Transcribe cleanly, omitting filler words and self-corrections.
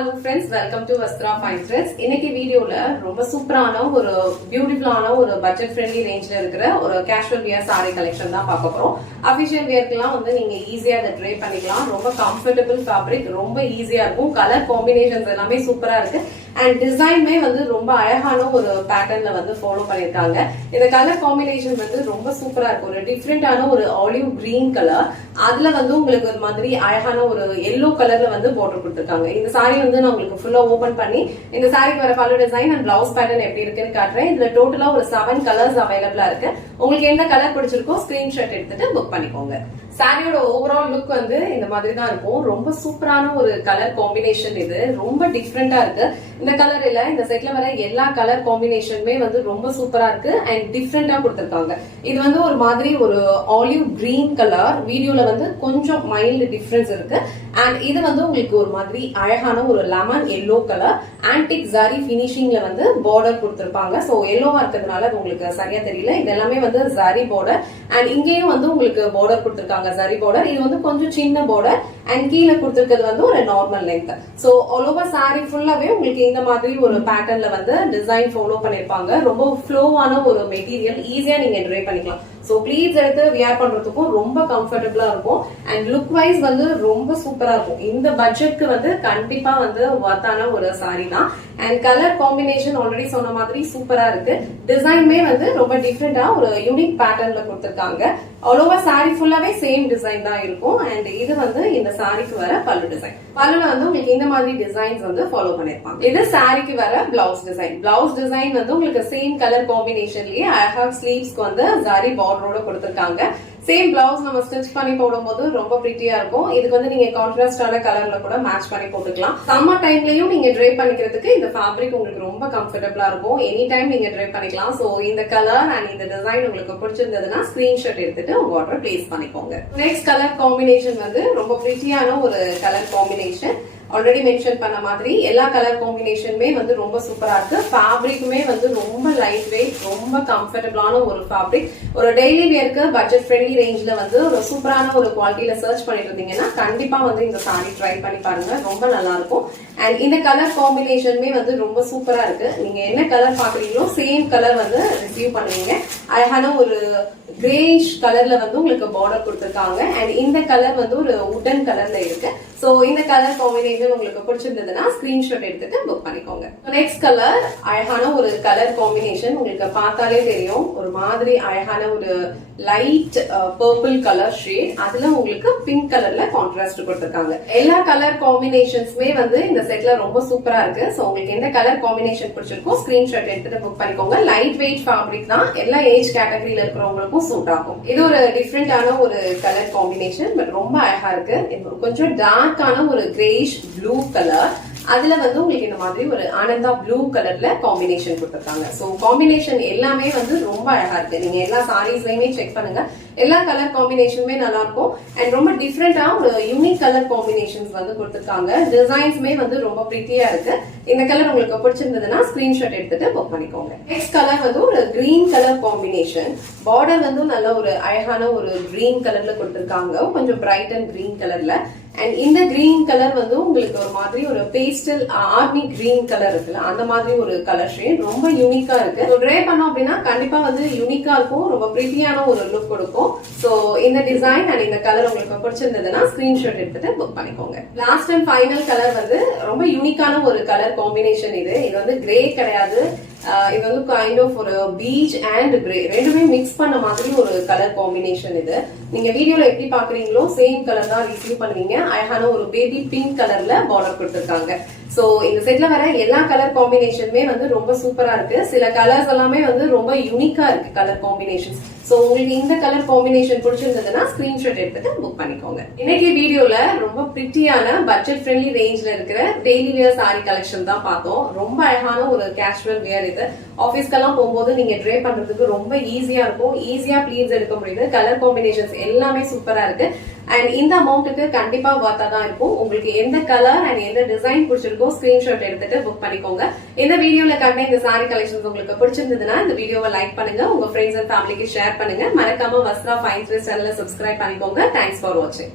Hello friends, welcome to Vastra Fine Threads. இன்னைக்கு வீடியோல ரொம்ப சூப்பரான ஒரு பியூட்டிஃபுல்லான ஒரு பட்ஜெட் ஃப்ரெண்ட்லி ரேஞ்ச்ல இருக்கிற ஒரு கேஷுவல் வியர் saree கலெக்ஷன் தான் பார்க்க போறோம். அபிஷியல் வியர்க்கெல்லாம் வந்து நீங்க ஈஸியா அதை ட்ரை பண்ணிக்கலாம். ரொம்ப கம்ஃபர்டபிள் ஃபேப்ரிக், ரொம்ப ஈஸியா இருக்கும். கலர் காம்பினேஷன்ஸ் எல்லாமே சூப்பரா இருக்கு. அண்ட் டிசைன்மே வந்து ரொம்ப அழகான ஒரு பேட்டர்ன்ல வந்து ஃபாலோ பண்ணிருக்காங்க. இந்த கலர் காம்பினேஷன் வந்து ரொம்ப சூப்பரா இருக்கு. ஒரு டிஃப்ரெண்டான ஒரு ஆலிவ் கிரீன் கலர், அதுல வந்து உங்களுக்கு ஒரு மாதிரி அழகான ஒரு எல்லோ கலர்ல வந்து போட்டு கொடுத்துருக்காங்க. இந்த சாரி வந்து நான் உங்களுக்கு ஃபுல்லா ஓபன் பண்ணி இந்த சாரிக்கு வர பல்லு டிசைன் அண்ட் பிளவுஸ் பேட்டர்ன் எப்படி இருக்குன்னு காட்டுறேன். இதுல டோட்டலா ஒரு 7 கலர்ஸ் அவைலபிளா இருக்கு. உங்களுக்கு எந்த கலர் பிடிச்சிருக்கோ ஸ்கிரீன்ஷாட் எடுத்துட்டு புக் பண்ணிக்கோங்க. சாரியோட ஓவரால் லுக் வந்து இந்த மாதிரி தான் இருக்கும். ரொம்ப சூப்பரான ஒரு கலர் காம்பினேஷன், இது ரொம்ப டிஃப்ரெண்டா இருக்கு. இந்த கலர் இல்ல, இந்த செட்ல வர எல்லா கலர் காம்பினேஷனுமே வந்து ரொம்ப சூப்பரா இருக்கு அண்ட் டிஃப்ரெண்டா கொடுத்திருக்காங்க. இது வந்து ஒரு மாதிரி ஒரு ஆலிவ் கிரீன் கலர், வீடியோல வந்து கொஞ்சம் மைல்டு டிஃபரன்ஸ் இருக்கு. அண்ட் இது வந்து உங்களுக்கு ஒரு மாதிரி அழகான ஒரு lemon yellow colour antique zari பினிஷிங்ல வந்து பார்டர் கொடுத்திருப்பாங்க. சோ எல்லோவா இருக்கிறதுனால அது உங்களுக்கு சரியா தெரியல. இது எல்லாமே வந்து ஜரி பார்டர் அண்ட் இங்கேயும் வந்து உங்களுக்கு பார்டர் கொடுத்திருக்காங்க, ஜரி பார்டர். இது வந்து கொஞ்சம் சின்ன பார்டர் அண்ட் கீழே கொடுத்திருக்கிறது வந்து ஒரு normal length. So all over sorry ஃபுல்லாவே உங்களுக்கு இந்த மாதிரி ஒரு பேட்டர்ன்ல வந்து டிசைன் ஃபாலோ பண்ணிருப்பாங்க. ரொம்ப ஃப்ளோவான ஒரு மெட்டீரியல், ஈஸியா நீங்க ட்ரை பண்ணிக்கலாம். சோ ப்ளீஸ் எடுத்து வியர் பண்றதுக்கும் ரொம்ப கம்ஃபர்டபுளா இருக்கும் அண்ட் லுக் வைஸ் வந்து ரொம்ப சூப்பரா இருக்கும். இந்த பட்ஜெட்க்கு வந்து கண்டிப்பா வந்து வர்த்தான ஒரு சாரி தான். அண்ட் கலர் காம்பினேஷன் ஆல்ரெடி சொன்ன மாதிரி சூப்பரா இருக்கு. டிசைன்மே வந்து ரொம்ப டிஃப்ரெண்டா ஒரு யூனிக் பேட்டர்ன்ல கொடுத்திருக்காங்க. ஆல் ஓவர் சாரி ஃபுல்லாவே சேம் டிசைன் தான் இருக்கும். அண்ட் இது வந்து இந்த சாரிக்கு வர பல்லு டிசைன். பல்லுல வந்து உங்களுக்கு இந்த மாதிரி டிசைன்ஸ் வந்து ஃபாலோ பண்ணிருப்பாங்க. இது சாரிக்கு வர பிளவுஸ் டிசைன். பிளவுஸ் டிசைன் வந்து உங்களுக்கு சேம் கலர் காம்பினேஷன்லயே ஐ ஸ்லீவ்ஸ்க்கு வந்து ஜரி பார்டரோட கொடுத்திருக்காங்க. சேம் பிளவுஸ் நம்ம ஸ்டிச் பண்ணி போடும்போது ரொம்ப பிரிட்டியா இருக்கும். இதுக்கு வந்து நீங்க கான்ட்ராஸ்டான கலர்ல கூட மேட்ச் பண்ணி போட்டுக்கலாம். சம்மர் டைம்லயும் நீங்க ட்ரை பண்ணிக்கிறதுக்கு இந்த ஃபேப்ரிக் உங்களுக்கு ரொம்ப கம்ஃபர்டபுளா இருக்கும். எனி டைம் நீங்க ட்ரை பண்ணிக்கலாம். சோ இந்த கலர் அண்ட் இந்த டிசைன் உங்களுக்கு பிடிச்சிருந்ததுன்னா ஸ்கிரீன்ஷாட் எடுத்துட்டு உங்க ஆர்டர் பிளேஸ் பண்ணிக்கோங்க. நெக்ஸ்ட் கலர் காம்பினேஷன் வந்து ரொம்ப பிரிட்டியான ஒரு கலர் காம்பினேஷன். ஆல்ரெடி மென்ஷன் பண்ண மாதிரி எல்லா கலர் காம்பினேஷனுமே வந்து ரொம்ப சூப்பரா இருக்கு. ஃபேப்ரிக்குமே வந்து ரொம்ப லைட் வெயிட், ரொம்ப கம்ஃபர்டபுளான ஒரு ஃபேப்ரிக். ஒரு டெய்லி வேர்க்கு பட்ஜெட் ஃப்ரெண்ட்லி ரேஞ்ச்ல வந்து ஒரு சூப்பரான ஒரு குவாலிட்டியில சர்ச் பண்ணிட்டு இருந்தீங்கன்னா கண்டிப்பா வந்து இந்த சாரி ட்ரை பண்ணி பாருங்க, ரொம்ப நல்லா இருக்கும். அண்ட் இந்த கலர் காம்பினேஷனுமே வந்து ரொம்ப சூப்பரா இருக்கு. நீங்க என்ன கலர் பாக்குறீங்களோ சேம் கலர் வந்து ரிசீவ் பண்ணுவீங்க. அழகான ஒரு கிரேஷ் கலர்ல வந்து உங்களுக்கு பார்டர் கொடுத்திருக்காங்க. அண்ட் இந்த கலர் வந்து ஒரு உடன் கலர்ல இருக்கு. சோ இந்த கலர் காம்பினேஷன் உங்களுக்கு பிடிச்சிருந்ததுன்னா ஸ்கிரீன்ஷாட் எடுத்துட்டு புக் பண்ணிக்கோங்க. நெக்ஸ்ட் கலர் அழகான ஒரு கலர் காம்பினேஷன், உங்களுக்கு பார்த்தாலே தெரியும். ஒரு மாதிரி அழகான ஒரு லைட் பர்பிள் கலர் ஷேட், அதுல உங்களுக்கு பிங்க் கலர்ல கான்ட்ராஸ்ட் கொடுத்திருக்காங்க. எல்லா கலர் காம்பினேஷன்ஸ்மே வந்து இந்த செட்ல ரொம்ப சூப்பரா இருக்கு. சோ உங்களுக்கு எந்த கலர் காம்பினேஷன் பிடிச்சிருக்கோ ஸ்கிரீன்ஷாட் எடுத்துட்டு புக் பண்ணிக்கோங்க. லைட் வெயிட் ஃபேப்ரிக் தான், எல்லா ஏஜ் கேட்டகரியில இருக்கிறவங்களுக்கும் சூட் ஆகும். இது ஒரு டிஃப்ரெண்டான ஒரு கலர் காம்பினேஷன், பட் ரொம்ப அழகா இருக்கு. கொஞ்சம் டார்க்கான ஒரு கிரேஷ் ப்ளூ கலர், அதுல வந்து உங்களுக்கு இந்த மாதிரி ஒரு ஆனந்தா ப்ளூ கலர்ல காம்பினேஷன் கொடுத்திருக்காங்க. சோ காம்பினேஷன் எல்லாமே வந்து ரொம்ப அழகா இருக்கு. நீங்க எல்லா சாரீஸ்லயுமே செக் பண்ணுங்க, எல்லா கலர் காம்பினேஷனுமே நல்லா இருக்கும். அண்ட் ரொம்ப டிஃப்ரெண்டா ஒரு யூனிக் கலர் காம்பினேஷன்ஸ் வந்து கொடுத்திருக்காங்க. டிசைன்ஸ்மே வந்து ரொம்ப பிரிட்டியா இருக்கு. இந்த கலர் உங்களுக்கு பிடிச்சிருந்ததுன்னா ஸ்கிரீன்ஷாட் எடுத்துட்டு புக் பண்ணிக்கோங்க. நெக்ஸ்ட் கலர் வந்து ஒரு கிரீன் கலர் காம்பினேஷன். பார்டர் வந்து நல்ல ஒரு அழகான ஒரு கிரீன் கலர்ல கொடுத்திருக்காங்க, கொஞ்சம் பிரைட் அண்ட் கிரீன் கலர்ல. அண்ட் இந்த கிரீன் கலர் வந்து உங்களுக்கு ஒரு மாதிரி ஒரு பேஸ்டல் ஆர்மி கிரீன் கலர் இருக்குல்ல, அந்த மாதிரி ஒரு கலர் ஷேட் ரொம்ப யூனிக்கா இருக்கு. ட்ரை பண்ணோம் அப்படின்னா கண்டிப்பா வந்து யூனிக்கா இருக்கும், ரொம்ப பிரிட்டியான ஒரு லுக் கொடுக்கும். சோ இந்த டிசைன் அண்ட் இந்த கலர் உங்களுக்கு பிடிச்சிருந்ததுன்னா ஸ்கிரீன்ஷாட் எடுத்துட்டு புக் பண்ணிக்கோங்க. லாஸ்ட் அண்ட் ஃபைனல் கலர் வந்து ரொம்ப யூனிக்கான ஒரு கலர் காம்பினேஷன். இது வந்து கிரே கிடையாது, இது வந்து கைண்ட் ஆஃப் ஒரு பீச் அண்ட் கிரே ரெண்டுமே மிக்ஸ் பண்ண மாதிரி ஒரு கலர் காம்பினேஷன். இது நீங்க வீடியோல எப்படி பாக்குறீங்களோ சேம் கலர் தான் ரிசீவ் பண்ணுவீங்க. அழகான ஒரு பேபி பிங்க் கலர்ல பார்டர் கொடுத்திருக்காங்க. சோ இந்த செட்ல வர எல்லா கலர் காம்பினேஷனுமே வந்து ரொம்ப சூப்பரா இருக்கு. சில கலர்ஸ் எல்லாமே வந்து ரொம்ப யூனிக்கா இருக்கு கலர் காம்பினேஷன்ஸ். சோ உங்களுக்கு இந்த கலர் காம்பினேஷன் பிடிச்சிருந்ததுன்னா ஸ்கிரீன்ஷாட் எடுத்துட்டு புக் பண்ணிக்கோங்க. இன்னைக்கு வீடியோல ரொம்ப பிரிட்டியான பட்ஜெட் ஃப்ரெண்ட்லி ரேஞ்ச்ல இருக்கிற டெய்லி வியர் சாரி கலெக்ஷன் தான் பார்த்தோம். ரொம்ப அழகான ஒரு கேஷுவல் வியர் இது. ஆபீஸ்க்கெல்லாம் போகும்போது நீங்க ட்ரை பண்றதுக்கு ரொம்ப ஈஸியா இருக்கும். ஈஸியா ப்ளீட்ஸ் எடுக்க முடியுது. கலர் காம்பினேஷன்ஸ் எல்லாமே சூப்பரா இருக்கு. அண்ட் இந்த அமௌண்ட்டுக்கு கண்டிப்பா வர்த்தா தான் இருக்கும். உங்களுக்கு எந்த கலர் அண்ட் எந்த டிசைன் பிடிச்சிருக்கோ ஸ்கிரீன்ஷாட் எடுத்துட்டு புக் பண்ணிக்கோங்க. இந்த வீடியோல காட்டின இந்த சாரி கலெக்ஷன்ஸ் உங்களுக்கு பிடிச்சிருந்ததுன்னா இந்த வீடியோவை லைக் பண்ணுங்க, உங்க ஃப்ரெண்ட்ஸ் அண்ட் ஃபேமிலிக்கு ஷேர் பண்ணுங்க. மறக்காம வஸ்த்ரா ஃபைன் த்ரெட்ஸ் சேனலை சப்ஸ்கிரைப் பண்ணிக்கோங்க. தேங்க்ஸ் ஃபார் வாட்சிங்.